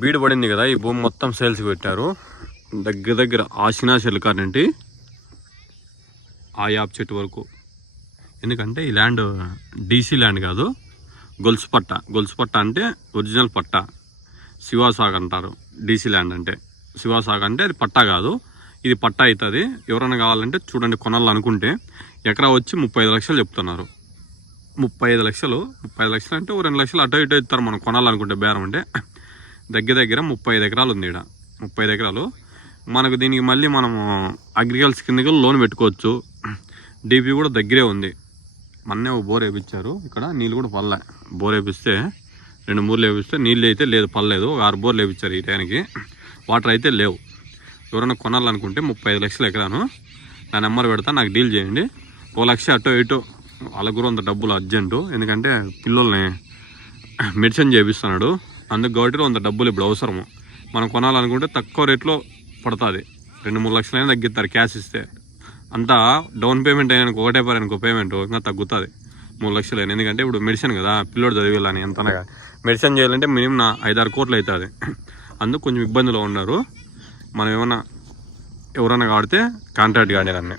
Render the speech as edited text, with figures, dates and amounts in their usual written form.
బీడు పడింది కదా, ఈ భూమి మొత్తం సేల్స్కి పెట్టారు. దగ్గర దగ్గర ఆసినా చెల్లుకార్ నుండి ఆ యాప్ చెట్టు వరకు. ఎందుకంటే ఈ ల్యాండ్ డీసీ ల్యాండ్ కాదు, గొలుసు పట్ట అంటే ఒరిజినల్ పట్ట. శివాసాగ్ అంటారు డీసీ ల్యాండ్ అంటే. శివాసాగ్ అంటే అది పట్టా కాదు, ఇది పట్టా అవుతుంది. ఎవరైనా కావాలంటే చూడండి, కొనాలనుకుంటే ఎకరా వచ్చి 35 లక్షలు చెప్తున్నారు. 35 లక్షలు. 35 లక్షలు అంటే 2 లక్షలు అటో ఇటో ఇస్తారు మనం కొనాలనుకుంటే. బేరం అంటే దగ్గర దగ్గర 35 ఎకరాలు ఉంది ఇక్కడ. 35 ఎకరాలు మనకు. దీనికి మళ్ళీ మనము అగ్రికల్చర్ కిందకి లోన్ పెట్టుకోవచ్చు. డీపీ కూడా దగ్గరే ఉంది. మొన్నే ఒక బోర్ వేయించారు ఇక్కడ, నీళ్ళు కూడా పల్లె. బోర్ వేపిస్తే 2-3 వేపిస్తే నీళ్ళు అయితే లేదు, పర్లేదు. 6 బోర్లు వేయించారు ఈ టైంకి. వాటర్ అయితే లేవు. ఎవరైనా కొనాలనుకుంటే 35 లక్షల ఎకరాను. నా నెంబర్ పెడతా, నాకు డీల్ చేయండి. 1 లక్ష అటో ఇటో. వాళ్ళకు కూడా అంత డబ్బులు అర్జెంటు, ఎందుకంటే పిల్లల్ని మెడిసిన్ చేపిస్తున్నాడు. అందుకు కాబట్టి అంత డబ్బులు ఇప్పుడు అవసరము. మనం కొనాలనుకుంటే తక్కువ రేట్లో పడుతుంది. 2-3 లక్షలైనా తగ్గిస్తారు క్యాష్ ఇస్తే. అంతా డౌన్ పేమెంట్ అయినా ఒకటే పేమెంట్ ఇంకా తగ్గుతుంది 3 లక్షలు అయినా. ఎందుకంటే ఇప్పుడు మెడిసిన్ కదా, పిల్లోడు చదివేయాలని ఎంతనగా మెడిసిన్ చేయాలంటే మినిమం 5-6 కోట్లు అవుతుంది. అందుకు కొంచెం ఇబ్బందులు ఉన్నారు. మనం ఎవరైనా కాడితే కాంట్రాక్ట్ కానీ అన్నీ